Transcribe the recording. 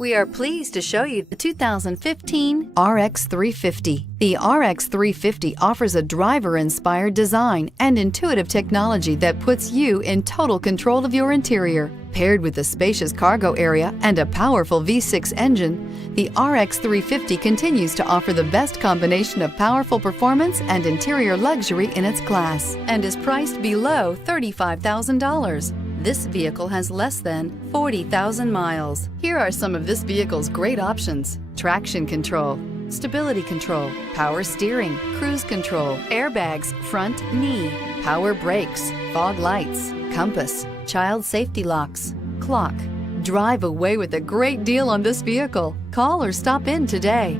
We are pleased to show you the 2015 RX 350. The RX 350 offers a driver-inspired design and intuitive technology that puts you in total control of your interior. Paired with a spacious cargo area and a powerful V6 engine, the RX 350 continues to offer the best combination of powerful performance and interior luxury in its class and is priced below $35,000. This vehicle has less than 40,000 miles. Here are some of this vehicle's great options: traction control, stability control, power steering, cruise control, airbags, front knee, power brakes, fog lights, compass, child safety locks, clock. Drive away with a great deal on this vehicle. Call or stop in today.